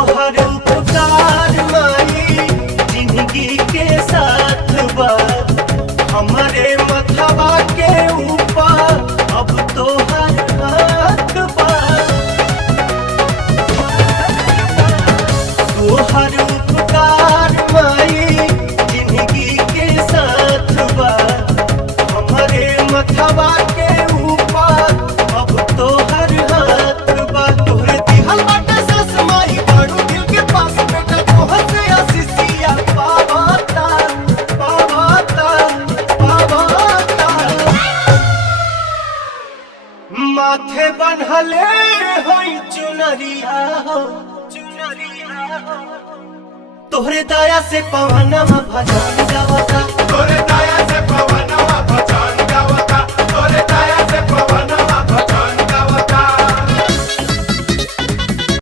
तोहर उपकार माई जिंदगी के साथ बा हमारे मथवा के ऊपर अब तोहर हाथ बा तोहर उपकार माई जिंदगी के साथ बा हमारे मथवा के ऊपर अब तोहर हाथ बा तोहरे दिहल बाटे सस माई बड़ू दिल के पास बेटा तोहर से आशीषिया पावता माथे बन्हले होई चुनरिया हो तोहरे दया से पवनमा भजन गावता तोहरे